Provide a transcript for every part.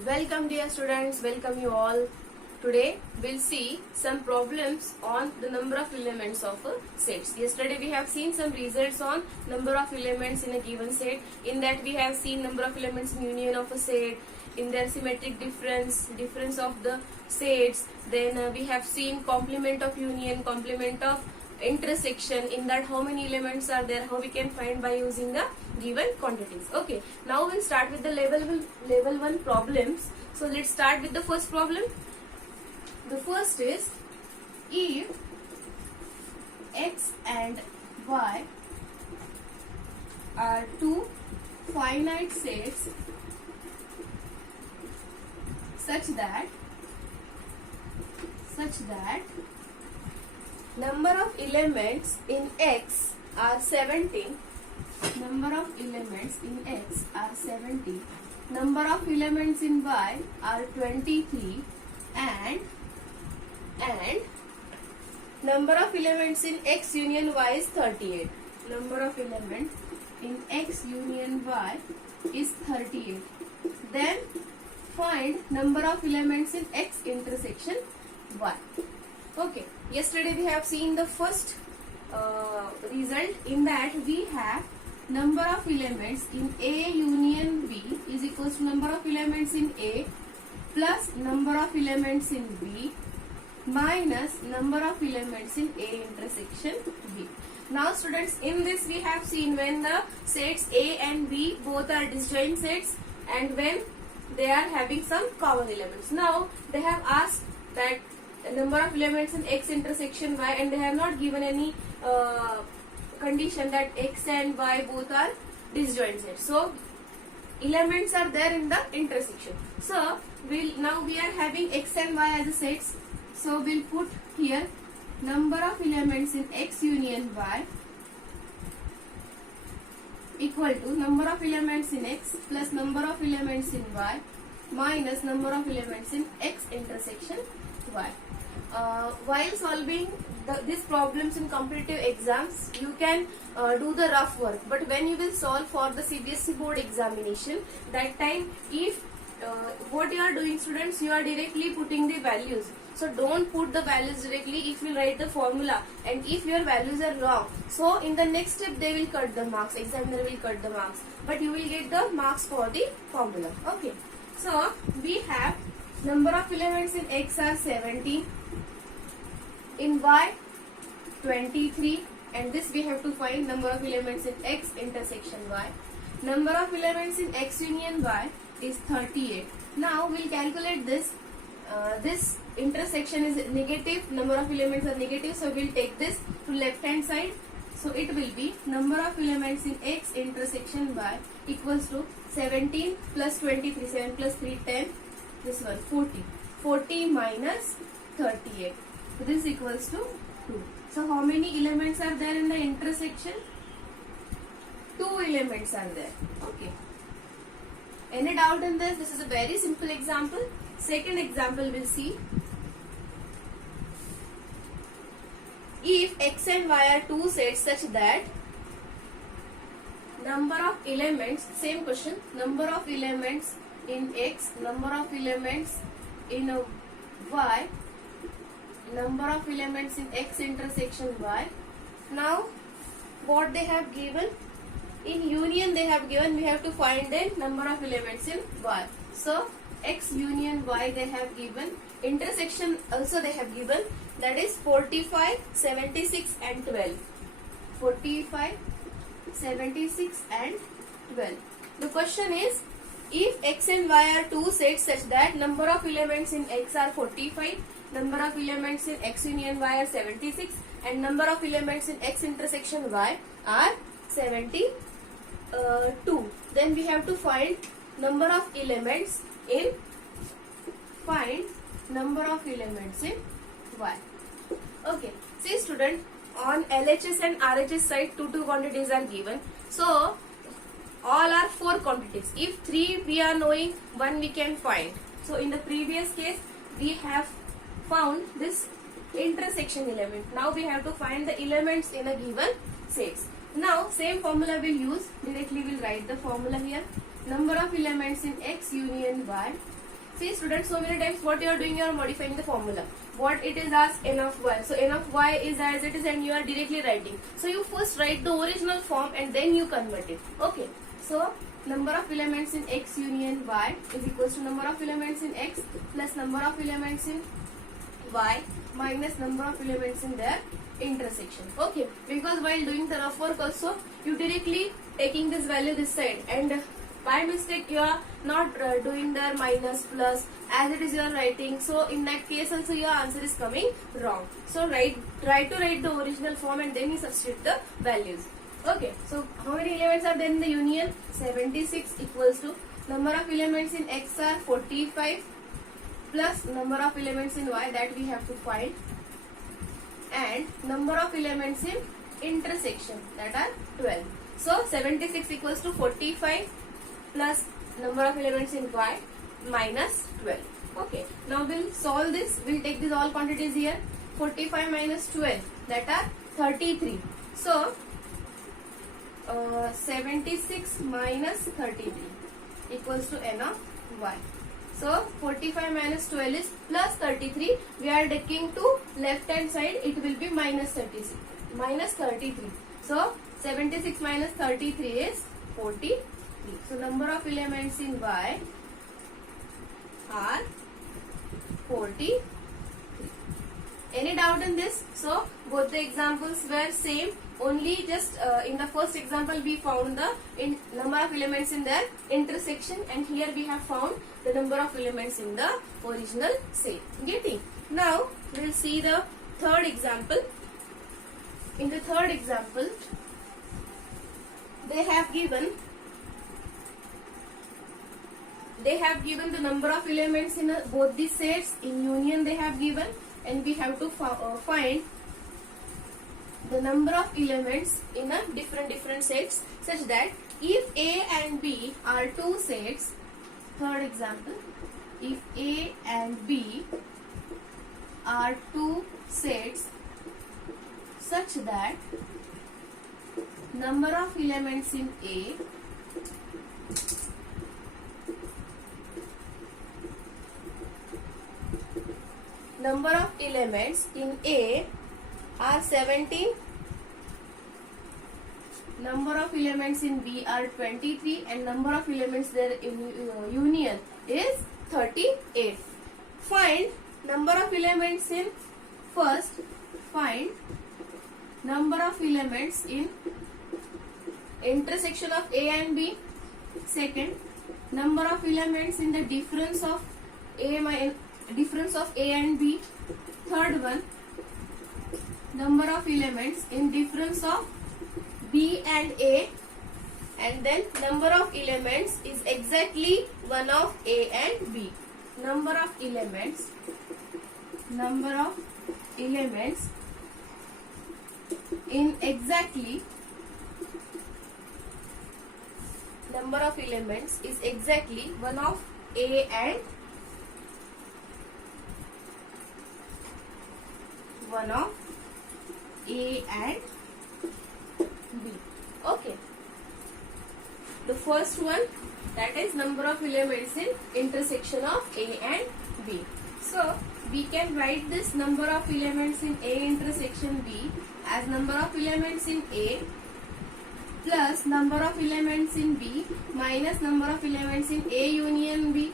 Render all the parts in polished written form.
Welcome dear students, welcome you all. Today we'll see some problems on the number of elements of sets. Yesterday we have seen some results on number of elements in a given set. In that we have seen number of elements in union of a set, in their symmetric difference, difference of the sets. Then we have seen complement of union, complement of intersection. In that how many elements are there, how we can find by using the given quantities. Okay, now we'll start with the level 1 problems. So let's start with the first problem. The first is, if x and y are two finite sets such that number of elements in x are 17, number of elements in x are 17, number of elements in y are 23, and number of elements in x union y is 38. Number of elements in x union y is 38. Then find number of elements in x intersection y. Okay, yesterday we have seen the first result. In that we have number of elements in A union B is equals to number of elements in A plus number of elements in B minus number of elements in A intersection B. Now students, in this we have seen when the sets A and B both are disjoint sets and when they are having some common elements. Now they have asked that number of elements in x intersection y, and they have not given any condition that x and y both are disjoint sets. So elements are there in the intersection. So now we are having x and y as a sets. So we'll put here number of elements in x union y equal to number of elements in x plus number of elements in y minus number of elements in x intersection y. While solving these problems in competitive exams, you can do the rough work. But when you will solve for the CBSE board examination, that time if what you are doing students, you are directly putting the values. So don't put the values directly if you write the formula, and if your values are wrong, so in the next step they will cut the marks, examiner will cut the marks, but you will get the marks for the formula. Okay, so we have number of elements in x are 17, in y 23, and this we have to find number of elements in x intersection y. Number of elements in x union y is 38. Now we'll calculate this. This intersection is negative, number of elements are negative, so we'll take this to left hand side. So it will be number of elements in x intersection y equals to 17 plus 23, 7 plus 3, 10, this one 40. 40 minus 38. So this equals to 2. So how many elements are there in the intersection? 2 elements are there. Okay. Any doubt in this? This is a very simple example. Second example we'll see. If x and y are two sets such that number of elements, same question, number of elements in x, number of elements in y, number of elements in x intersection y. Now what they have given, in union they have given, we have to find the number of elements in y. So x union y they have given, intersection also they have given, that is 45, 76 and 12. 45, 76 and 12. The question is, if x and y are two sets such that number of elements in x are 45, number of elements in x union y are 76, and number of elements in x intersection y are 72, then we have to find number of elements in y. Okay, see student, on LHS and RHS side 2 quantities are given. So all are 4 quantities. If 3 we are knowing, 1 we can find. So in the previous case we have found this intersection element. Now we have to find the elements in a given sets. Now same formula we'll use. Directly we'll write the formula here. Number of elements in X union Y See students, so many times what you are doing, you are modifying the formula. What it is as n of y. So n of y is as it is and you are directly writing. So you first write the original form and then you convert it. Okay. So number of elements in x union y is equals to number of elements in x plus number of elements in y minus number of elements in their intersection. Okay, because while doing the rough work also you directly taking this value this side and by mistake you are not doing the minus plus as it is you are writing. So in that case also your answer is coming wrong. So try to write the original form and then you substitute the values. Okay, so how many elements are there in the union? 76 equals to number of elements in x are 45 plus number of elements in y that we have to find, and number of elements in intersection that are 12. So 76 equals to 45 plus number of elements in y minus 12. Okay, now we'll solve this. We'll take these all quantities here. 45 minus 12 that are 33. So 76 minus 33 equals to n of y. So 45 minus 12 is plus 33. We are taking to left hand side, it will be minus 36, minus 33. So 76 minus 33 is 43. So number of elements in y are 43. Any doubt in this? So both the examples were same. Only just in the first example we found the number of elements in their intersection, and here we have found the number of elements in the original set. Getting? Now we will see the third example. In the third example, they have given the number of elements in both the sets. In union they have given, and we have to find the number of elements in a different sets, such that if A and B are two sets. Third example, if A and B are two sets such that number of elements in A number of elements in A are 17, number of elements in B are 23, and number of elements there in union is 38. Find number of elements in first. Find number of elements in intersection of A and B. Second, number of elements in the difference of A and B. Third one, number of elements in difference of B and A, and then number of elements is exactly one of A and B. Number of elements in exactly number of elements is exactly one of A and B. Okay. The first one, that is number of elements in intersection of A and B. So we can write this number of elements in A intersection B as number of elements in A plus number of elements in B minus number of elements in A union B,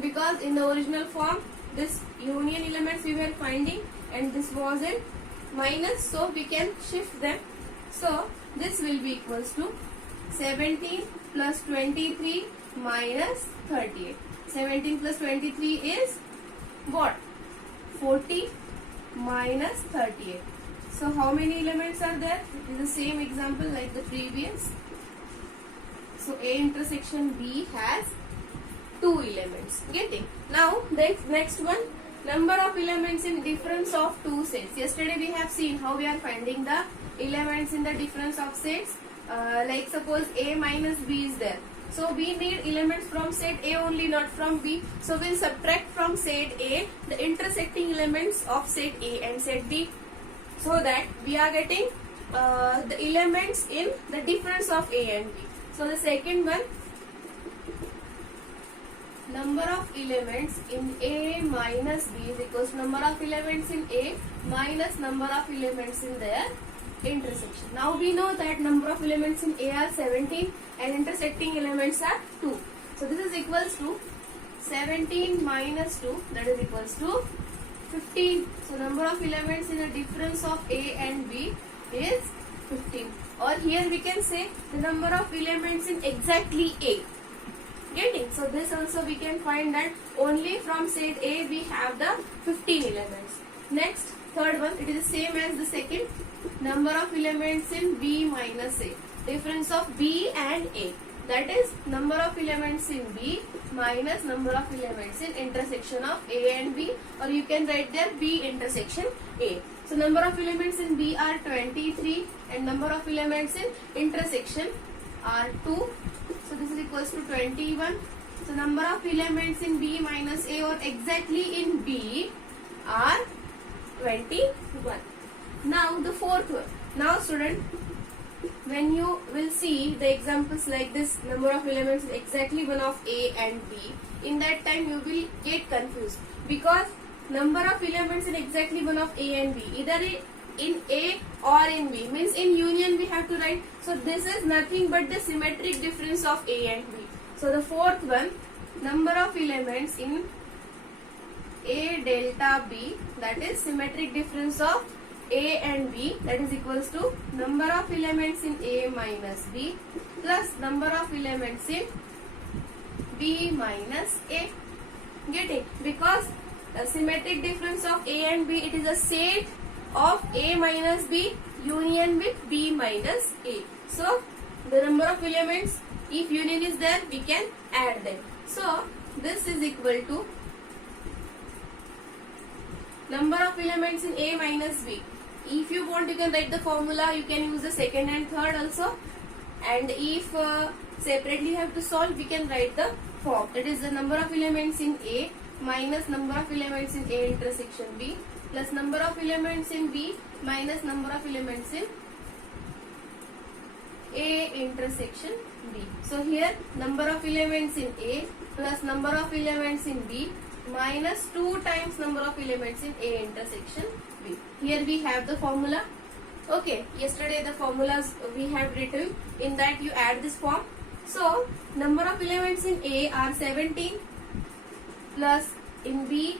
because in the original form this union elements we were finding and this was in minus, so we can shift them. So this will be equals to 17 plus 23 minus 38. 17 plus 23 is what? 40 minus 38. So how many elements are there? It is the same example like the previous. So A intersection B has 2 elements. Getting? Now the next one, number of elements in difference of two sets. Yesterday we have seen how we are finding the elements in the difference of sets. Like suppose A minus B is there. So we need elements from set A only, not from B. So we'll subtract from set A the intersecting elements of set A and set B, so that we are getting the elements in the difference of A and B. So the second one, number of elements in A minus B is equals to number of elements in A minus number of elements in their intersection. Now we know that number of elements in A are 17 and intersecting elements are 2. So this is equals to 17 minus 2, that is equals to 15. So number of elements in a difference of A and B is 15. Or here we can say the number of elements in exactly A. Getting? So this also we can find that only from set A we have the 15 elements. Next, third one, it is the same as the second. Number of elements in B minus A. Difference of B and A. That is number of elements in B minus number of elements in intersection of A and B, or you can write there B intersection A. So number of elements in B are 23 and number of elements in intersection are 2. So this is equals to 21. So number of elements in B minus A or exactly in B are 21. Now the fourth one. Now student, when you will see the examples like this, number of elements is exactly one of A and B, in that time you will get confused, because number of elements in exactly one of A and B, either in A or in B, means in union we have to write. So this is nothing but the symmetric difference of A and B. So the fourth one, number of elements in A delta B, that is symmetric difference of A and B, that is equals to number of elements in A minus B plus number of elements in B minus A. Get it? Because the symmetric difference of A and B, it is a set of A minus B union with B minus A. So the number of elements, if union is there, we can add them. So this is equal to number of elements in A minus B. If you want, you can write the formula. You can use the second and third also. And if separately you have to solve, we can write the form. That is the number of elements in A minus number of elements in A intersection B plus number of elements in B minus number of elements in A intersection B. So here number of elements in A plus number of elements in B minus 2 times number of elements in A intersection B. Here we have the formula. Okay, yesterday the formulas we have written, in that you add this form. So number of elements in A are 17 plus in B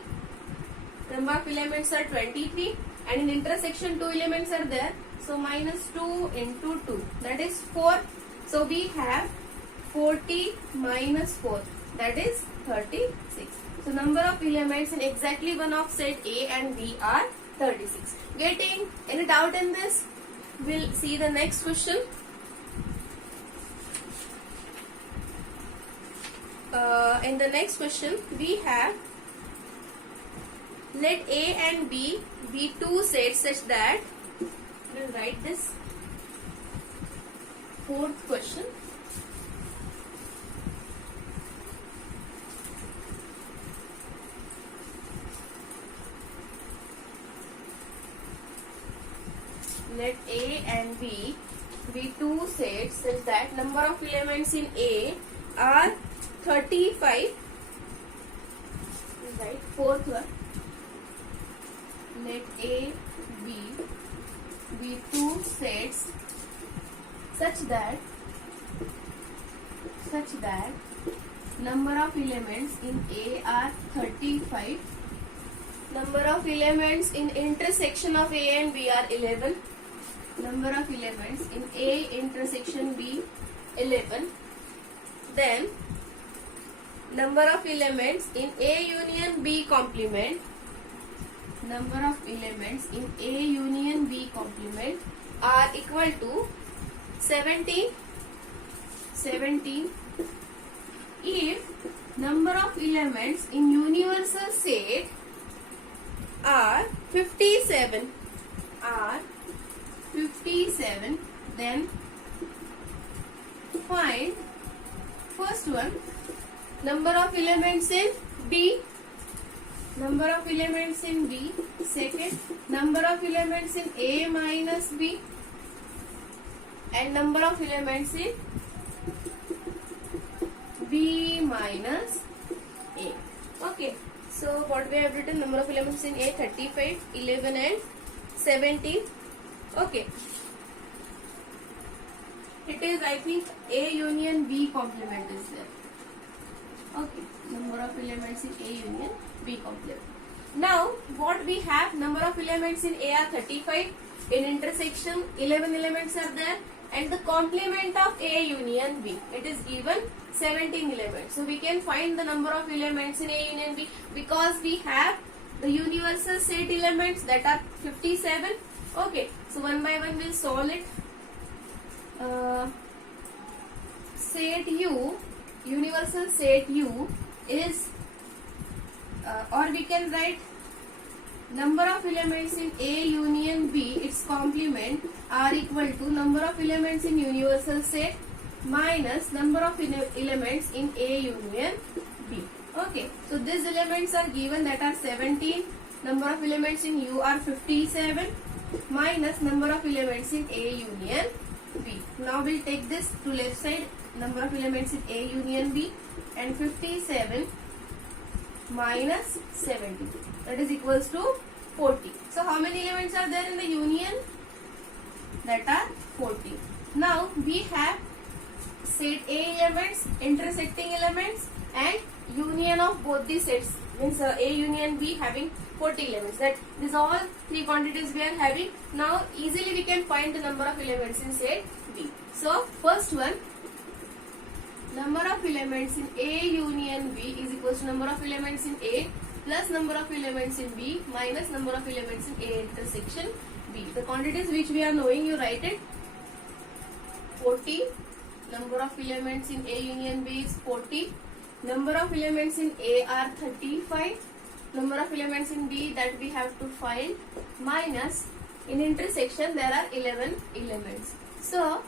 number of elements are 23 and in intersection 2 elements are there. So minus 2 into 2, that is 4. So we have 40 minus 4, that is 36. So number of elements in exactly one of set A and B are 36. Getting any doubt in this? We'll see the next question. In the next question we have, let A and B be two sets such that, we'll write this fourth question. Let A and B be two sets such that number of elements in A are 35. Right, fourth one. Let A, B be two sets such that number of elements in A are 35. Number of elements in intersection of A and B are 11. Number of elements in A intersection B 11. Then number of elements in A union B complement. Number of elements in A union B complement are equal to 17. If number of elements in universal set are 57, then find first one, number of elements in B, number of elements in B, second, number of elements in A minus B, and number of elements in B minus Okay, so what we have written, number of elements in A 35, 11 and 17. Okay, it is, I think, A union B complement is there. Okay, number of elements in A union B complement. Now what we have, number of elements in A are 35, in intersection 11 elements are there, and the complement of A union B, it is given 17 elements. So we can find the number of elements in A union B because we have the universal set elements that are 57. Okay, so one by one we'll solve it. Set U, universal set U is, or we can write number of elements in A union B, its complement are equal to number of elements in universal set minus number of elements in A union B. Okay, so these elements are given, that are 17, number of elements in U are 57 minus number of elements in A union B. Now we'll take this to left side, number of elements in A union B, and 57 minus 70, that is equals to 40. So how many elements are there in the union? That are 40. Now we have set A elements, intersecting elements, and union of both the sets, means A union B having 40 elements. That these all three quantities we are having. Now easily we can find the number of elements in set B. So first one, number of elements in A union B is equals to number of elements in A plus number of elements in B minus number of elements in A intersection B. The quantities which we are knowing, you write it. 40, number of elements in A union B is 40, number of elements in A are 35, number of elements in B that we have to find, minus in intersection there are 11 elements. So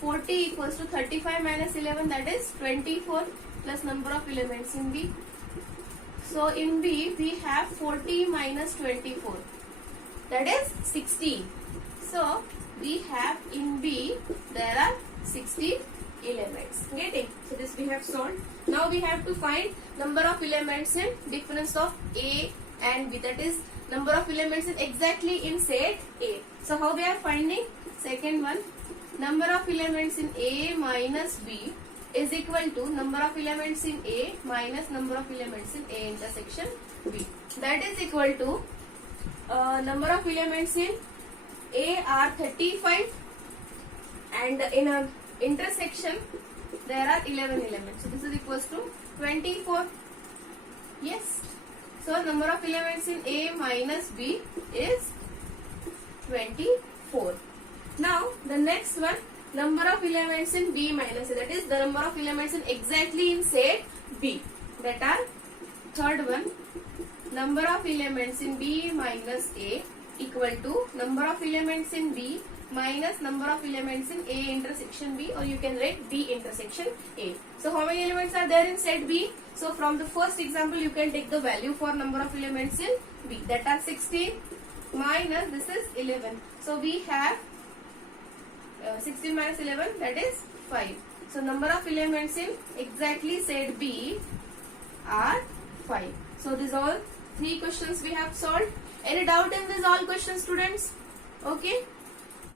40 equals to 35 minus 11, that is 24, plus number of elements in B. So in B we have 40 minus 24, that is 16. So we have in B there are 60 elements. Getting? So this we have solved. Now we have to find number of elements in difference of A and B, that is number of elements in exactly in set A. So how we are finding? Second one, number of elements in A minus B is equal to number of elements in A minus number of elements in A intersection B. That is equal to number of elements in A are 35, and in an intersection there are 11 elements. So this is equals to 24. Yes. So number of elements in A minus B is 24. Now the next one, number of elements in B minus A, that is the number of elements in exactly in set B, that are third one, number of elements in B minus A equal to number of elements in B minus number of elements in A intersection B, or you can write B intersection A. So how many elements are there in set B? So from the first example you can take the value for number of elements in B, that are 16 minus this is 11. So we have 16 minus 11, that is 5. So number of elements in exactly set B are 5. So these all three questions we have solved. Any doubt in these all questions, students? Okay.